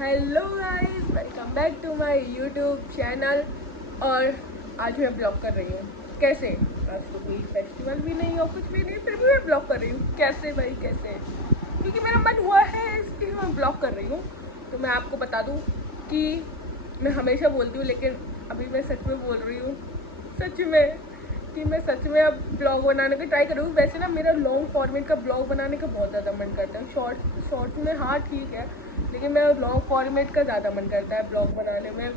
Hello guys, welcome back to my YouTube channel. और आज मैं ब्लॉग कर रही हूँ। कैसे? आज तो कोई फेस्टिवल भी नहीं और कुछ भी नहीं, फिर भी मैं ब्लॉग कर रही हूँ। कैसे भाई, कैसे? क्योंकि मेरा मन हुआ है, इसलिए मैं ब्लॉग कर रही हूँ। तो मैं आपको बता दूँ कि मैं हमेशा बोलती हूँ, लेकिन अभी मैं सच में बोल रही हूँ, सच में, कि मैं सच में अब ब्लॉग बनाने की ट्राई करूँ। वैसे ना मेरा लॉन्ग फॉर्मेट का ब्लॉग बनाने का बहुत ज़्यादा मन करता है। शॉर्ट्स में हाँ ठीक है, लेकिन मेरा लॉन्ग फॉर्मेट का ज़्यादा मन करता है ब्लॉग बनाने में।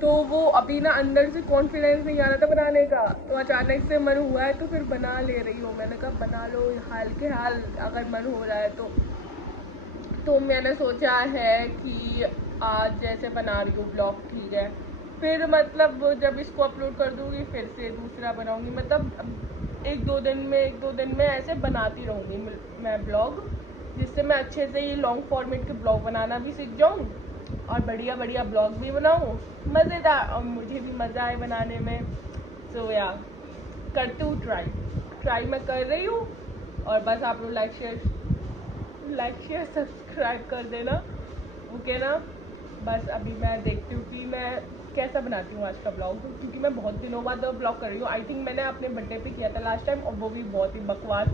तो वो अभी ना अंदर से कॉन्फिडेंस नहीं आ रहा था बनाने का, तो अचानक से मन हुआ है तो फिर बना ले रही हूँ। मैंने कहा बना लो हाल के हाल, अगर मन हो रहा है तो मैंने सोचा है कि आज जैसे बना रही हूँ ब्लॉग, ठीक है, फिर मतलब जब इसको अपलोड कर दूँगी फिर से दूसरा बनाऊँगी। मतलब एक दो दिन में ऐसे बनाती रहूँगी मैं ब्लॉग, जिससे मैं अच्छे से ये लॉन्ग फॉर्मेट के ब्लॉग बनाना भी सीख जाऊँ और बढ़िया बढ़िया ब्लॉग भी बनाऊँ, मज़ेदार, और मुझे भी मज़ा आए बनाने में। सो या करती हूँ ट्राई मैं कर रही हूँ। और बस आप लोग लाइक शेयर सब्सक्राइब कर देना, ओके ना। बस अभी मैं देखती हूँ कि मैं कैसा बनाती हूँ आज का ब्लॉग, क्योंकि मैं बहुत दिनों बाद ब्लॉग कर रही हूँ। आई थिंक मैंने अपने बर्थडे पे किया था लास्ट टाइम, और वो भी बहुत ही बकवास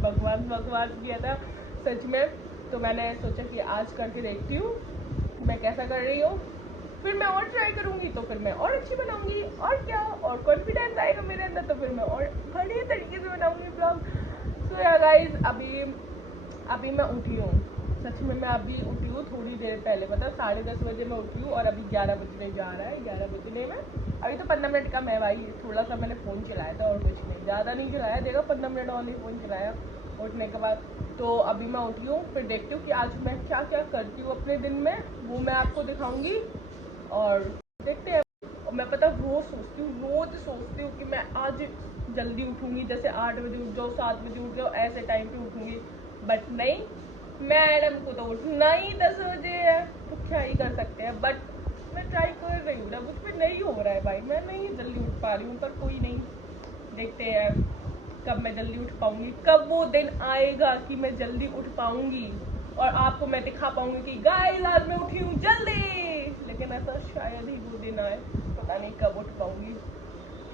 किया था सच में। तो मैंने सोचा कि आज करके देखती हूँ मैं कैसा कर रही हूँ, फिर मैं और ट्राई करूँगी तो फिर मैं और अच्छी बनाऊँगी, और क्या, और कॉन्फिडेंस आएगा मेरे अंदर, तो फिर मैं और बढ़िया तरीके से बनाऊँगी ब्लॉग। सो या गाइज, अभी मैं उठी हूँ, सच में मैं अभी उठी हूँ थोड़ी देर पहले, मतलब 10:30 बजे मैं उठी हूँ और अभी 11 बजने जा रहा है। 11 बजने में अभी तो 15 मिनट का मैं भाई थोड़ा सा मैंने फ़ोन चलाया था और कुछ नहीं, ज़्यादा नहीं चलाया, देखा 15 मिनट ऑनली फ़ोन चलाया उठने के बाद। तो अभी मैं उठी हूँ, फिर देखती हूँ कि आज मैं क्या क्या करती हूँ अपने दिन में, वो मैं आपको दिखाऊँगी और देखते हैं। और मैं पता रोज़ सोचती हूँ कि मैं आज जल्दी उठूँगी, जैसे 8 बजे उठ जाओ, 7 बजे उठ जाओ, ऐसे टाइम पे उठूँगी, बट नहीं, मैडम को तो उठना ही 10 बजे है, तो क्या ही कर सकते हैं। बट मैं ट्राई कर रही हूँ ना, मुझ पर नहीं हो रहा है भाई, मैं नहीं जल्दी उठ पा रही हूँ, पर कोई नहीं, देखते हैं कब मैं जल्दी उठ पाऊँगी, कब वो दिन आएगा कि मैं जल्दी उठ पाऊँगी और आपको मैं दिखा पाऊँगी कि गाइस आज मैं उठी हूँ जल्दी। लेकिन ऐसा शायद ही वो दिन आए, पता नहीं कब उठ पाऊँगी।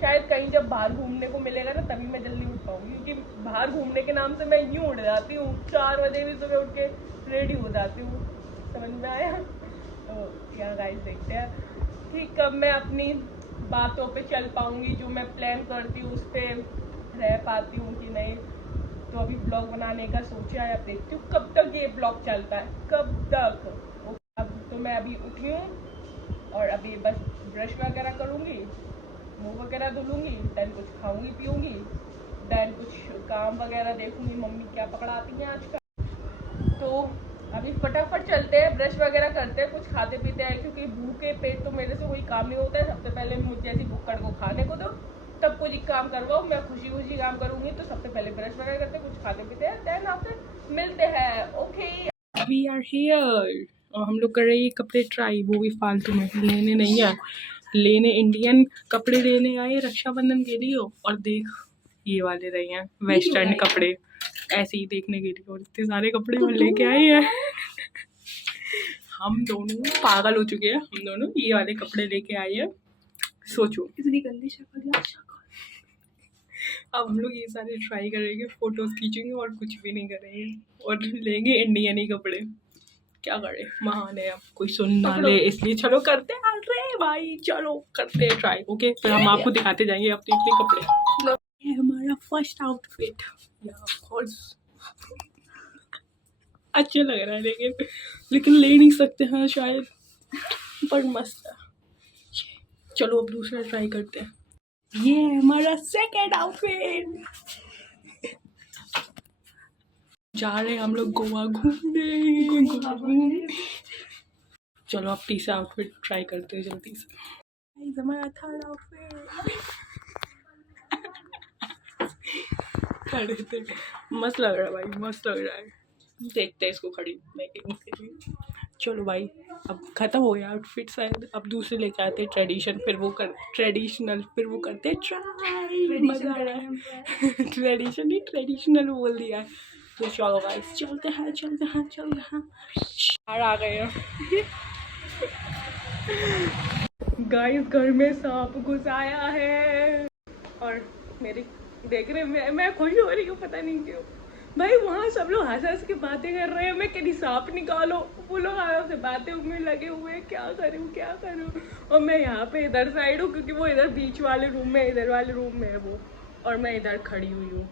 शायद कहीं जब बाहर घूमने को मिलेगा ना, तभी मैं जल्दी उठ पाऊँगी, क्योंकि बाहर घूमने के नाम से मैं यूँ उठ जाती हूँ, 4 बजे भी सुबह उठ के रेडी हो जाती हूँ। समझ में आया? तो यहाँ गाइस देखते हैं कि कब मैं अपनी बातों पे चल पाऊँगी, जो मैं प्लान करती हूँ उस पर रह पाती हूँ कि नहीं। तो अभी ब्लॉग बनाने का सोचा है, अब देखती हूँ कब तक ये ब्लॉग चलता है, कब तक। अब तो मैं अभी उठी हूँ और अभी बस ब्रश वगैरह करूँगी, मुँह वगैरह धुलूँगी, देन कुछ खाऊँगी पीऊँगी, देन कुछ काम वगैरह देखूँगी मम्मी क्या पकड़ाती हैं आज का। तो अभी फटाफट चलते हैं, ब्रश वगैरह करते हैं, कुछ खाते पीते हैं, क्योंकि भूखे पेट तो मेरे से कोई काम नहीं होता है। सबसे पहले मुझे जैसी भुक्कड़ को खाने को दो, तब कुछ काम करवाओ, मैं खुशी खुशी काम करूँगी। तो सबसे पहले ब्रश वगैरह करते हैं, कुछ खाते पीते हैं, देन आपसे मिलते हैं, ओके। वी आर हियर और हम लोग कर रहे हैं कपड़े ट्राई, वो भी फालतू में, लेने नहीं है, लेने इंडियन कपड़े लेने आए रक्षाबंधन के लिए, और देख ये वाले रहे हैं वेस्टर्न कपड़े, ऐसे ही देखने के लिए, और इतने सारे कपड़े हम लेके आए हैं। हम दोनों पागल हो चुके हैं, हम दोनों ये वाले कपड़े लेके आए हैं। सोचो इतनी गंदी शक्ल। अब हम लोग ये सारे ट्राई करेंगे, फोटोज खींचेंगे और कुछ भी नहीं करेंगे, और लेंगे इंडियन ही कपड़े। क्या करे, महान है, अब कोई सुन ना ले, इसलिए चलो करते हैं। अरे भाई चलो करते हैं ट्राई, ओके। फिर हम आपको दिखाते जाएंगे अपने अपने कपड़े। ये हमारा फर्स्ट आउटफिट, अच्छा लग रहा है, लेकिन ले नहीं सकते हैं शायद, पर मस्त है। चलो अब दूसरा ट्राई करते हैं। ये हमारा सेकेंड आउटफिट। जा रहे हैं हम लोग गोवा घूमने। चलो अब तीसरा आउटफिट ट्राई करते हैं जल्दी से। हमारा थर्ड आउटफिट खड़े थे, मस्त लग रहा है भाई, मस्त लग रहा है। देखते हैं इसको खरीदने के लिए। चलो भाई अब खत्म हो गया आउटफिट शायद, अब दूसरे लेके आते हैं ट्रेडिशनल, फिर वो करते ट्राई, मजा आ रहा है। ट्रेडिशनल बोल दिया। तो चलो गाइस चलते हैं। बाहर आ गए हैं। गाइस घर में सांप घुस आया है और मेरी देख रहे मैं खुश हो रही हूँ, पता नहीं क्यों। भाई वहाँ सब लोग हंस हंस के बातें कर रहे हैं, मैं कहीं सांप निकालो, वो लोग आराम से बातें में लगे हुए हैं, क्या करूँ। और मैं यहाँ पे इधर साइड हूँ क्योंकि वो इधर बीच वाले रूम में, इधर वाले रूम में है वो, और मैं इधर खड़ी हुई हूँ।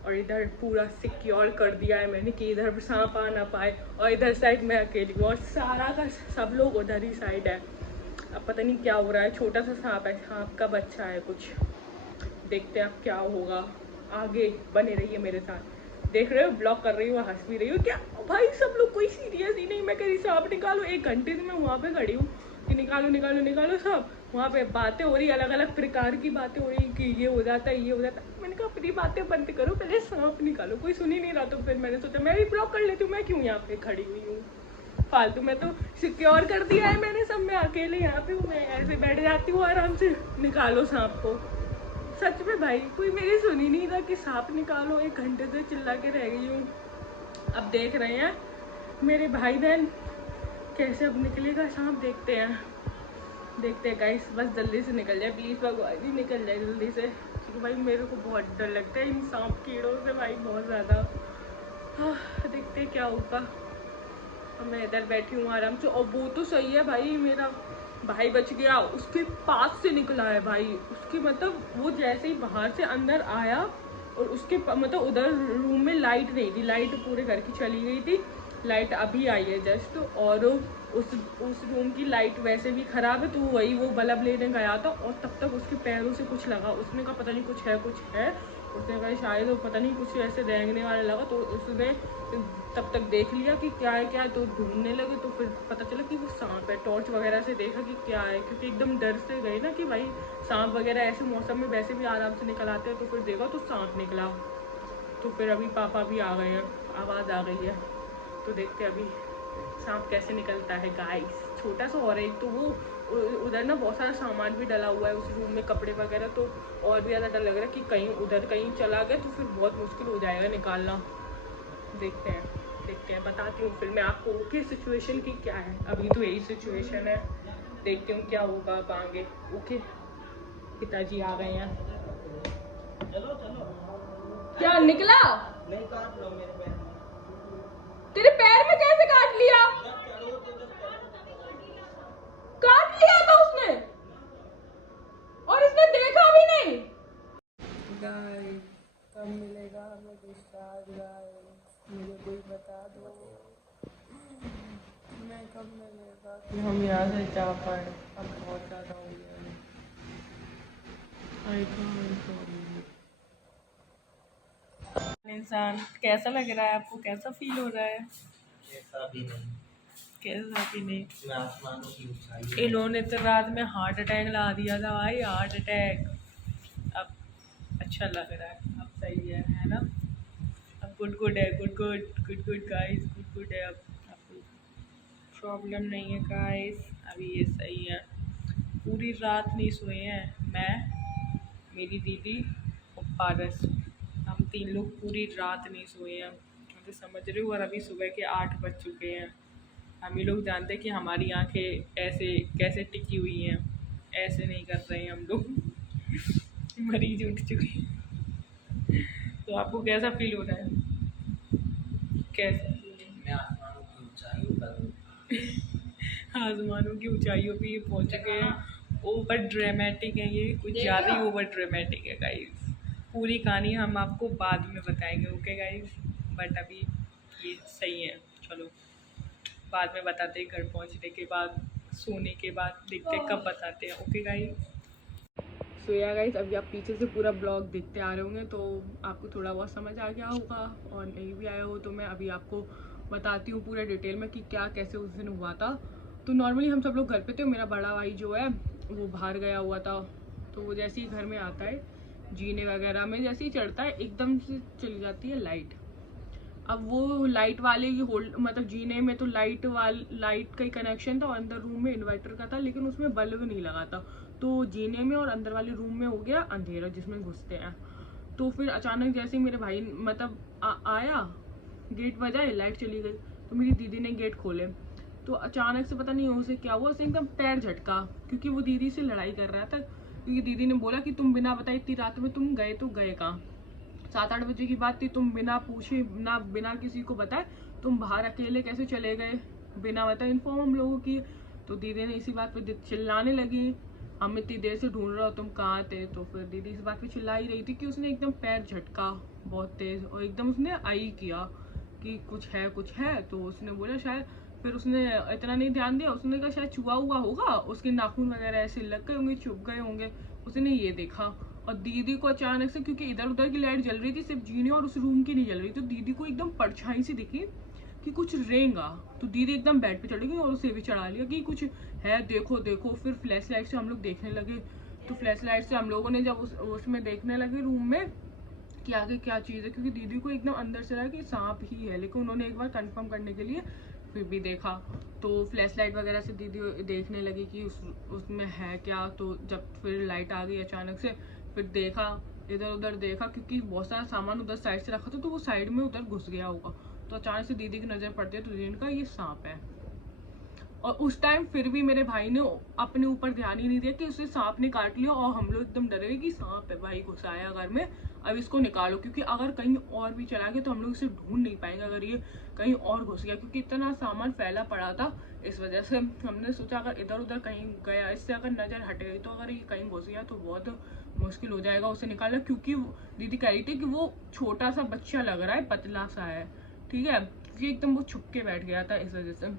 और इधर पूरा सिक्योर कर दिया है मैंने कि इधर सांप आ ना पाए, और इधर साइड मैं अकेली हूँ और सारा का सब लोग उधर ही साइड है। अब पता नहीं क्या हो रहा है, छोटा सा सांप है, सांप का बच्चा है कुछ, देखते हैं अब क्या होगा। आगे बने रहिए मेरे साथ। देख रहे हो ब्लॉक कर रही हूँ, हंस भी रही हूँ क्या भाई, सब लोग कोई सीरियस ही नहीं। मैं कह रही सांप निकालो, 1 घंटे से मैं वहाँ पे खड़ी हूँ कि निकालो सब। वहाँ पे बातें हो रही, अलग अलग प्रकार की बातें हो रही कि ये हो जाता है, ये हो जाता है। मैंने कहा अपनी बातें बंद करो, पहले सांप निकालो। कोई सुन ही नहीं रहा, तो फिर मैंने सोचा मैं भी ब्लॉक कर लेती हूँ, मैं क्यों यहाँ पे खड़ी हुई हूँ फालतू में। तो सिक्योर कर दिया है मैंने सब, मैं अकेले यहाँ पे हूँ, मैं ऐसे बैठ जाती हूँ आराम से। निकालो सांप को, सच में भाई कोई मेरी सुन ही नहीं रहा कि सांप निकालो। 1 घंटे से चिल्ला के रह गई हूँ। अब देख रहे हैं मेरे भाई बहन कैसे अब निकलेगा सांप, देखते हैं गाइस। बस जल्दी से निकल जाए प्लीज़, भगवान जी निकल जाए जल्दी से, क्योंकि भाई मेरे को बहुत डर लगता है इन सांप कीड़ों से भाई, बहुत ज़्यादा। देखते हैं क्या होगा। और मैं इधर बैठी हूँ आराम से, और वो तो सही है भाई, मेरा भाई बच गया, उसके पास से निकला है भाई। उसके मतलब वो जैसे ही बाहर से अंदर आया, और उसके मतलब उधर रूम में लाइट नहीं थी, लाइट पूरे घर की चली गई थी, लाइट अभी आई है जस्ट। और उस रूम की लाइट वैसे भी ख़राब है, तो वही वो बल्ब लेने गया था, और तब तक उसके पैरों से कुछ लगा। उसने कहा पता नहीं कुछ है, उसने कहा शायद वो पता नहीं कुछ ऐसे रेंगने वाला लगा, तो उसने तब तक देख लिया कि क्या है, तो ढूंढने लगे। तो फिर पता चला कि वो सांप है, टॉर्च वगैरह से देखा कि क्या है, क्योंकि एकदम डर से गए ना कि भाई सांप वगैरह ऐसे मौसम में वैसे भी आराम से निकल आते हैं। तो फिर देखा तो सांप निकला। तो फिर अभी पापा भी आ गए हैं, आवाज़ आ गई है, तो देखते अभी सांप कैसे निकलता है गाइस। छोटा सा और है एक, तो वो उधर ना बहुत सारा सामान भी डला हुआ है उस रूम में, कपड़े वगैरह, तो और भी ज़्यादा डर लग रहा है कि कहीं उधर कहीं चला गया तो फिर बहुत मुश्किल हो जाएगा निकालना। देखते हैं, बताती हूँ फिर मैं आपको ओके सिचुएशन की क्या है। अभी तो यही सिचुएशन है, देखती हूँ क्या होगा अब आगे। ओके, पिताजी आ गए हैं। चलो क्या निकला? नहीं, काट लो मेरे पैर। तेरे पैर में कैसे काट लिया? काट लिया था उसने, और इसने देखा भी नहीं। गाइस कब मिलेगा हमें डिस्चार्ज? गाइस मुझे कोई बता दो, मैं कब मिलेगा कि हम यहाँ से जा पाए। अब बहुत ज़्यादा हो गया है। इंसान कैसा लग रहा है आपको, कैसा फील हो रहा है? कैसा भी नहीं। इन्होंने तो रात में हार्ट अटैक ला दिया था भाई, हार्ट अटैक। अब अच्छा लग रहा है, अब सही है ना? अब गुड है, गुड गाइस, गुड है। अब प्रॉब्लम नहीं है गाइस, अभी ये सही है। पूरी रात नहीं सोए हैं मैं, मेरी दीदी और पारस, हम 3 लोग पूरी रात नहीं सोए हैं। तो समझ रहे हो, और अभी सुबह के 8 बज चुके हैं। हम ही लोग जानते हैं कि हमारी आंखें ऐसे कैसे टिकी हुई हैं, ऐसे नहीं कर रहे हैं हम लोग। मरीज उठ चुके हैं। तो आपको कैसा फील हो रहा है? कैसा? मैं आसमानों की ऊंचाइयों पर आसमानों की ऊंचाइयों पे ये पहुंच चुके हैं। ओवर ड्रामेटिक है ये, कुछ ज़्यादा ही ओवर ड्रामेटिक है गाइस। पूरी कहानी हम आपको बाद में बताएंगे, ओके गाइस? बट अभी ये सही है, चलो बाद में बताते हैं, घर पहुंचने के बाद, सोने के बाद देखते हैं कब बताते हैं, ओके गाइस? सो या गाइस, अभी आप पीछे से पूरा ब्लॉग देखते आ रहे होंगे, तो आपको थोड़ा बहुत समझ आ गया होगा, और नहीं भी आया हो तो मैं अभी आपको बताती हूँ पूरा डिटेल में कि क्या कैसे उस दिन हुआ था। तो नॉर्मली हम सब लोग घर पे थे, मेरा बड़ा भाई जो है वो बाहर गया हुआ था। तो वो जैसे ही घर में आता है, जीने वगैरह में जैसे ही चढ़ता है, एकदम से चली जाती है लाइट। अब वो लाइट वाले की होल्ड मतलब जीने में तो लाइट का ही कनेक्शन था, और अंदर रूम में इन्वर्टर का था, लेकिन उसमें बल्ब नहीं लगा था। तो जीने में और अंदर वाले रूम में हो गया अंधेरा जिसमें घुसते हैं। तो फिर अचानक जैसे मेरे भाई मतलब आया, गेट बजाए, लाइट चली गई। तो मेरी दीदी ने गेट खोले, तो अचानक से पता नहीं उसे क्या हुआ, उसे एकदम पैर झटका, क्योंकि वो दीदी से लड़ाई कर रहा था। क्योंकि दीदी ने बोला कि तुम बिना बताए इतनी रात में तुम गए, तो गए कहाँ? 7-8 बजे की बात थी, तुम बिना पूछे ना बिना किसी को बताए तुम बाहर अकेले कैसे चले गए, बिना बताए इन्फॉर्म हम लोगों की। तो दीदी ने इसी बात पे चिल्लाने लगी, हम इतनी देर से ढूंढ रहे हो, तुम कहाँ थे? तो फिर दीदी इस बात पे चिल्ला ही रही थी कि उसने एकदम पैर झटका बहुत तेज, और एकदम उसने आई किया कि कुछ है कुछ है। तो उसने बोला शायद, फिर उसने इतना नहीं ध्यान दिया, उसने कहा शायद चुहा हुआ होगा, उसके नाखून वगैरह ऐसे लग गए होंगे, चुभ गए होंगे, उसने ये देखा। और दीदी को अचानक से, क्योंकि इधर उधर की लाइट जल रही थी, सिर्फ जीने और उस रूम की नहीं जल रही, तो दीदी को एकदम परछाई सी दिखी कि कुछ रेंगा। तो दीदी एकदम बेड पे चढ़ गई और उसे भी चढ़ा लिया कि कुछ है, देखो देखो। फिर फ्लैश लाइट से हम लोग देखने लगे, तो फ्लैश लाइट से हम लोगों ने जब उसमें देखने लगे रूम में कि आगे क्या चीज़ है, क्योंकि दीदी को एकदम अंदर से लगा कि सांप ही है, लेकिन उन्होंने एक बार कंफर्म करने के लिए फिर भी देखा। तो फ्लैश लाइट वगैरह से दीदी देखने लगी कि उसमें है क्या। तो जब फिर लाइट आ गई अचानक से, फिर देखा, इधर उधर देखा, क्योंकि बहुत सारा सामान उधर साइड से रखा था, तो वो साइड में उधर घुस गया होगा। तो अचानक से दीदी की नज़र पड़ती है, तो दीदी ने कहा ये सांप है। और उस टाइम फिर भी मेरे भाई ने अपने ऊपर ध्यान ही नहीं दिया कि उसे सांप ने काट लिया, और हम लोग एकदम डरे कि सांप है भाई घुसा आया घर में, अब इसको निकालो, क्योंकि अगर कहीं और भी चला गया तो हम लोग इसे ढूंढ नहीं पाएंगे अगर ये कहीं और घुस गया, क्योंकि इतना सामान फैला पड़ा था। इस वजह से हमने सोचा अगर इधर उधर कहीं गया, इससे अगर नज़र हट गई, तो अगर ये कहीं घुस गया तो बहुत मुश्किल हो जाएगा उसे निकालना। क्योंकि दीदी कह रही थी कि वो छोटा सा बच्चा लग रहा है, पतला सा है, ठीक है, क्योंकि एकदम वो छुप के बैठ गया था इस वजह से।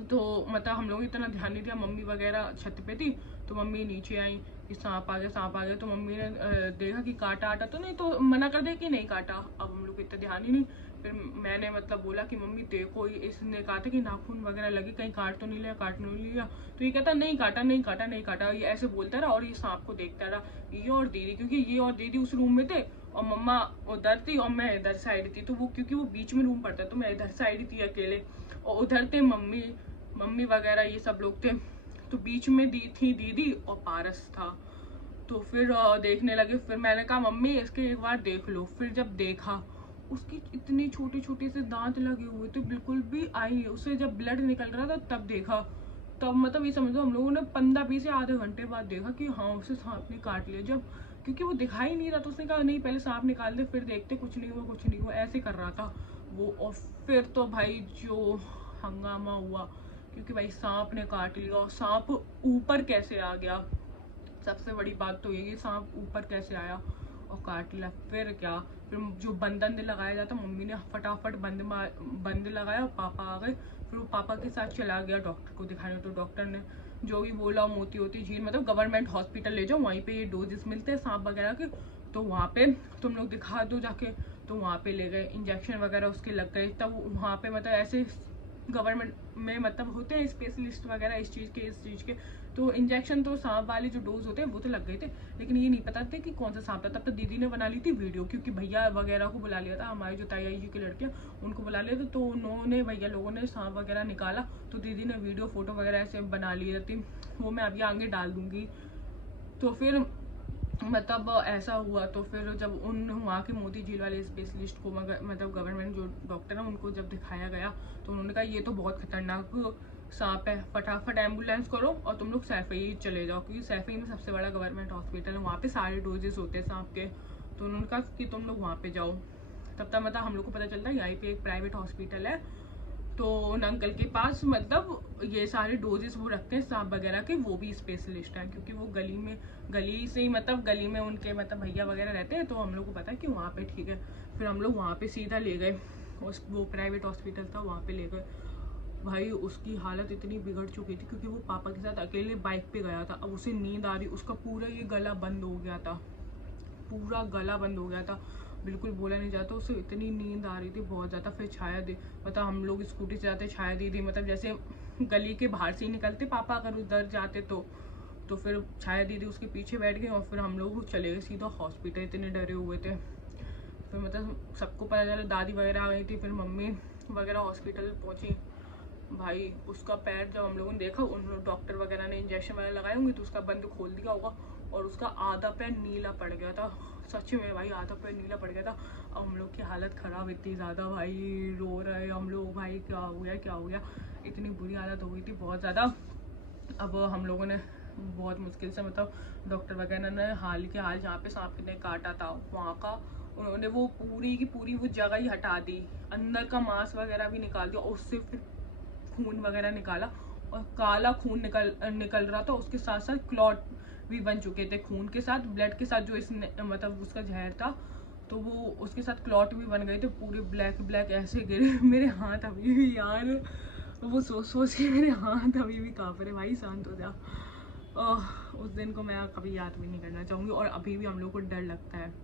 तो मतलब हम लोग इतना ध्यान नहीं दिया, मम्मी वगैरह छत पे थी, तो मम्मी नीचे आई कि सांप आ गया सांप आ गया। तो मम्मी ने देखा कि काटा आटा तो नहीं, तो मना कर दे कि नहीं काटा। अब हम लोग इतना ध्यान ही नहीं। फिर मैंने मतलब बोला कि मम्मी देखो, इसने कहा था कि नाखून वगैरह लगे, कहीं काट तो नहीं लिया, काट नहीं लिया। तो ये कहता नहीं काटा नहीं काटा नहीं काटा, ये ऐसे बोलता रहा और ये सांप को देखता रहा, ये और दीदी, क्योंकि ये और दीदी उस रूम में थे और मम्मा उधर थी और मैं इधर साइड थी। तो वो क्योंकि वो बीच में रूम पड़ता, तो मैं इधर साइड थी अकेले, और उधर थे मम्मी वगैरह ये सब लोग थे। तो बीच में थी दीदी और पारस था। तो फिर देखने लगे। फिर मैंने कहा मम्मी इसके एक बार देख लो। फिर जब देखा, उसकी इतनी छोटी छोटी से दांत लगे हुए थे, बिल्कुल भी आई। उसे जब ब्लड निकल रहा था तब देखा, तब मतलब ये समझो हम लोगों ने 15-20 या आधे घंटे बाद देखा कि हाँ उसे सांप ने काट लिया। जब क्योंकि वो दिखाई नहीं रहा, तो उसने कहा नहीं पहले सांप निकाल दे फिर देखते, कुछ नहीं हुआ कुछ नहीं हुआ, ऐसे कर रहा था वो। और फिर तो भाई जो हंगामा हुआ, क्योंकि भाई सांप ने काट लिया, और सांप ऊपर कैसे आ गया, सबसे बड़ी बात तो यही, सांप ऊपर कैसे आया और काट लिया। फिर क्या, फिर जो बंधन लगाया जाता, मम्मी ने फटाफट बंद लगाया, पापा आ गए। फिर वो पापा के साथ चला गया डॉक्टर को दिखाने। तो डॉक्टर ने जो भी बोला, मोती होती झील मतलब गवर्नमेंट हॉस्पिटल ले जाओ, वहीं पे ये डोजेस मिलते हैं सांप वगैरह के, तो वहाँ पे तुम लोग दिखा दो जाके। तो वहाँ पे ले गए, इंजेक्शन वगैरह उसके लग गए। तब वहाँ पे मतलब ऐसे गवर्नमेंट में मतलब होते हैं स्पेशलिस्ट वगैरह इस चीज़ के, तो इंजेक्शन तो सांप वाले जो डोज होते हैं वो तो लग गए थे, लेकिन ये नहीं पता थे कि कौन सा सांप था। तब तक दीदी ने बना ली थी वीडियो, क्योंकि भैया वगैरह को बुला लिया था, हमारी जो ताई जी की लड़कियाँ उनको बुला लिया था। तो उन्होंने भैया लोगों ने सांप वगैरह निकाला, तो दीदी ने वीडियो फोटो वगैरह ऐसे बना ली थी, वो मैं अभी आगे डाल दूंगी। तो फिर मतलब ऐसा हुआ। तो फिर जब उन वहाँ के मोती झील वाले स्पेशलिस्ट को मतलब गवर्नमेंट जो डॉक्टर है उनको जब दिखाया गया, तो उन्होंने कहा ये तो बहुत खतरनाक सांप है, फटाफट एम्बुलेंस करो और तुम लोग सैफई चले जाओ, क्योंकि सैफई में सबसे बड़ा गवर्नमेंट हॉस्पिटल है, वहाँ पे सारे डोजेस होते हैं सांप के। तो उन्होंने कहा कि तुम लोग वहाँ पे जाओ। तब तक मतलब हम लोग को पता चलता है यहाँ पे एक प्राइवेट हॉस्पिटल है, तो उन अंकल के पास मतलब ये सारे डोजेस वो रखते हैं सांप वगैरह के, वो भी स्पेशलिस्ट हैं, क्योंकि वो गली से ही मतलब गली में उनके मतलब भैया वगैरह रहते हैं, तो हम लोग को पता है कि वहाँ पे ठीक है। फिर हम लोग वहाँ पे सीधा ले गए, वो प्राइवेट हॉस्पिटल था, वहाँ पे ले गए। भाई उसकी हालत इतनी बिगड़ चुकी थी, क्योंकि वो पापा के साथ अकेले बाइक पे गया था। अब उसे नींद आ रही, उसका पूरा ये गला बंद हो गया था, पूरा गला बंद हो गया था, बिल्कुल बोला नहीं जाता, उसे इतनी नींद आ रही थी बहुत ज़्यादा। फिर छाया दी मतलब हम लोग स्कूटी से जाते, छाया दीदी मतलब जैसे गली के बाहर से ही निकलते पापा अगर उधर जाते तो फिर छाया दीदी उसके पीछे बैठ गई, और फिर हम लोग चले गए सीधा हॉस्पिटल, इतने डरे हुए थे। फिर मतलब सबको पता चला, दादी वगैरह आ गई थी, फिर मम्मी वगैरह हॉस्पिटल पहुँची। भाई उसका पैर जब हम लोगों ने देखा, उन डॉक्टर वगैरह ने इंजेक्शन वगैरह लगाए होंगे, तो उसका बंद खोल दिया होगा, और उसका आधा पैर नीला पड़ गया था। सच में भाई आधा पैर नीला पड़ गया था। अब हम लोग की हालत ख़राब, इतनी ज़्यादा भाई रो रहे हम लोग, भाई क्या हो गया क्या हो गया, इतनी बुरी हालत हो गई थी बहुत ज़्यादा। अब हम लोगों ने बहुत मुश्किल से मतलब डॉक्टर वगैरह ने हाल के हाल जहाँ पे सांप ने काटा था वहाँ का उन्होंने वो पूरी की पूरी वो जगह ही हटा दी, अंदर का मांस वगैरह भी निकाल दिया और उससे फिर खून वगैरह निकाला और काला खून निकल रहा था। उसके साथ साथ क्लॉट भी बन चुके थे खून के साथ, ब्लड के साथ जो इसने मतलब उसका जहर था तो वो उसके साथ क्लॉट भी बन गए थे, पूरे ब्लैक ब्लैक ऐसे गिरे। मेरे हाथ अभी भी यार वो सोच के मेरे हाथ अभी भी काँप रहे। भाई शांत हो जा। उस दिन को मैं कभी याद भी नहीं करना चाहूँगी और अभी भी हम लोग को डर लगता है।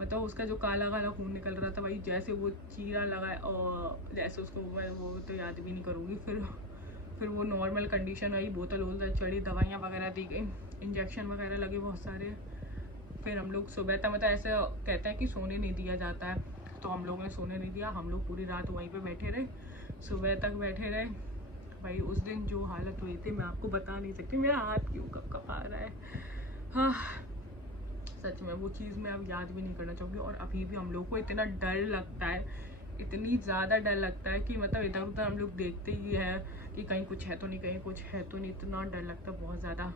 मतलब उसका जो काला काला खून निकल रहा था भाई, जैसे वो चीरा लगा और जैसे उसको मैं वो तो याद भी नहीं करूँगी। फिर वो नॉर्मल कंडीशन आई, बोतल वोतल चढ़ी, दवाइयाँ वगैरह दी गई, इंजेक्शन वगैरह लगे बहुत सारे। फिर हम लोग सुबह तक मतलब ऐसे कहते हैं कि सोने नहीं दिया जाता है, तो हम लोगों ने सोने नहीं दिया। हम लोग पूरी रात वहीं पे बैठे रहे, सुबह तक बैठे रहे। भाई उस दिन जो हालत हुई थी मैं आपको बता नहीं सकती, मेरा हाथ क्यों कँपा रहा है। हाँ सच में वो चीज़ मैं अब याद भी नहीं करना चाहूँगी। और अभी भी हम लोग को इतना डर लगता है, इतनी ज़्यादा डर लगता है कि मतलब इधर उधर हम लोग देखते ही है कि कहीं कुछ है तो नहीं, कहीं कुछ है तो नहीं, इतना डर लगता है बहुत ज़्यादा।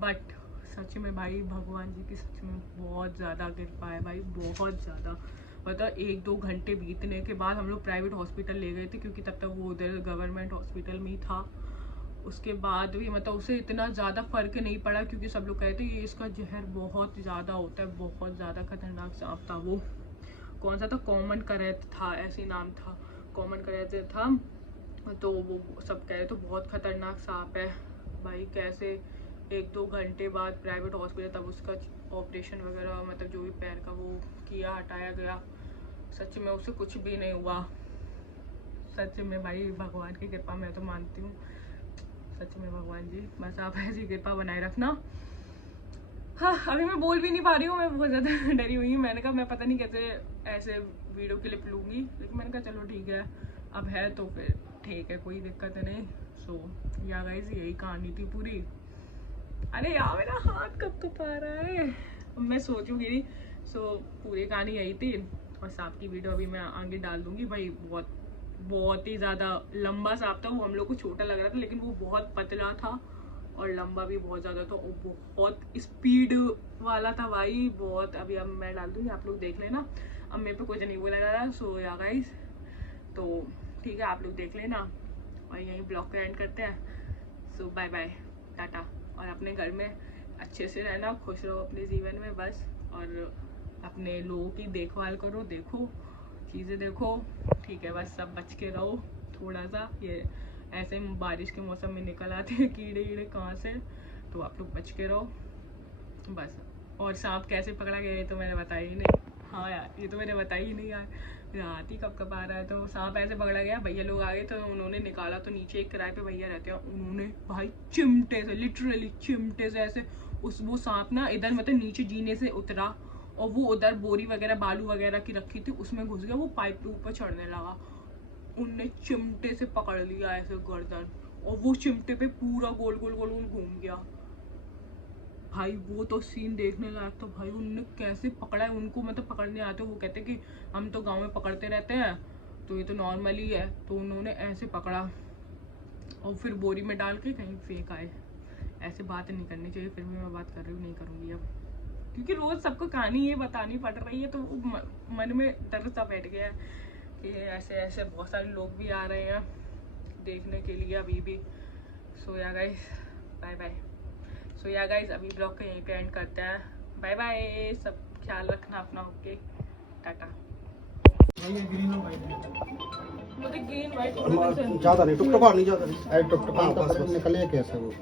बट सच में भाई भगवान जी की सच में बहुत ज़्यादा कृपा है भाई, बहुत ज़्यादा। मतलब 1-2 घंटे बीतने के बाद हम लोग प्राइवेट हॉस्पिटल ले गए थे क्योंकि तब तक वो उधर गवर्नमेंट हॉस्पिटल में ही था। उसके बाद भी मतलब उसे इतना ज़्यादा फ़र्क नहीं पड़ा क्योंकि सब लोग कहते हैं ये इसका जहर बहुत ज़्यादा होता है, बहुत ज़्यादा खतरनाक सांप था वो। कौन सा था, कॉमन करैत था, ऐसे नाम था, कॉमन करैत था। तो वो सब कह रहे तो बहुत खतरनाक सांप है भाई। कैसे 1-2 घंटे बाद प्राइवेट हॉस्पिटल, तब उसका ऑपरेशन वगैरह मतलब जो भी पैर का वो किया, हटाया गया। सच में उसे कुछ भी नहीं हुआ। सच में भाई भगवान की कृपा मैं तो मानती हूँ। सच में भगवान जी बस आप ऐसी कृपा बनाए रखना। हाँ अभी मैं बोल भी नहीं पा रही हूँ, मैं बहुत ज़्यादा डरी हुई हूँ। मैंने कहा मैं पता नहीं कैसे ऐसे वीडियो क्लिप लूँगी, लेकिन मैंने कहा चलो ठीक है, अब है तो फिर ठीक है, कोई दिक्कत नहीं। सो या गाइस यही कहानी थी पूरी। अरे यार मेरा हाथ कब कब आ रहा है, मैं सोचूंगी नहीं। सो पूरी कहानी यही थी और सांप की वीडियो अभी मैं आगे डाल दूँगी। भाई बहुत ही ज़्यादा लंबा सांप था वो, हम लोग को छोटा लग रहा था लेकिन वो बहुत पतला था और लंबा भी बहुत ज़्यादा था और बहुत स्पीड वाला था भाई, बहुत। अभी अब मैं डाल दूँगी, आप लोग देख लेना। अब मेरे पे कुछ नहीं बोला जा रहा। सो या गाइस तो ठीक है, आप लोग देख लेना और यहीं ब्लॉग का एंड करते हैं। सो बाय बाय, टाटा। और अपने घर में अच्छे से रहना, खुश रहो अपने जीवन में बस, और अपने लोगों की देखभाल करो, देखो चीज़ें देखो, ठीक है बस। सब बच के रहो थोड़ा सा, ये ऐसे बारिश के मौसम में निकल आते हैं कीड़े कीड़े कहाँ से, तो आप लोग बच के रहो बस। और सांप कैसे पकड़ा गया ये तो मैंने बताया ही नहीं। हाँ यार ये तो मैंने बताया ही नहीं यार, मेरा हाथ ही कब आ रहा है। तो सांप ऐसे पकड़ा गया, भैया लोग आ गए तो उन्होंने निकाला, तो नीचे एक किराए पे भैया रहते हैं, उन्होंने भाई चिमटे से, लिटरली चिमटे से ऐसे वो सांप ना इधर मतलब नीचे जीने से उतरा और वो उधर बोरी वगैरह बालू वगैरह की रखी थी उसमें घुस गया, वो पाइप के ऊपर चढ़ने लगा। उनने चिमटे से पकड़ लिया ऐसे गर्दन और वो चिमटे पे पूरा गोल गोल गोल गोल घूम गया। भाई वो तो सीन देखने लायक था भाई, उनने कैसे पकड़ा है, उनको मतलब पकड़ने आते वो कहते कि हम तो गांव में पकड़ते रहते हैं तो ये तो नॉर्मल ही है, तो उन्होंने ऐसे पकड़ा और फिर बोरी में डाल के कहीं फेंक आए। ऐसे बात नहीं करनी चाहिए, फिर भी मैं बात कर रही हूँ, नहीं करूँगी अब, क्योंकि रोज़ सबको कहानी ये बतानी पड़ रही है तो मन में डर सा बैठ गया है कि ऐसे ऐसे बहुत सारे लोग भी आ रहे हैं देखने के लिए अभी भी। सो या गाइस बाय बाय। सो या गाइस अभी ब्लॉग का यहीं पे एंड करते हैं, बाय बाय। सब ख्याल रखना अपना, ओके टाटा। मुझे ग्रीन वाइट ज़्यादा नहीं, टुकटुका नहीं, ज़्यादा नहीं, टुकटुका निकले कैसे वो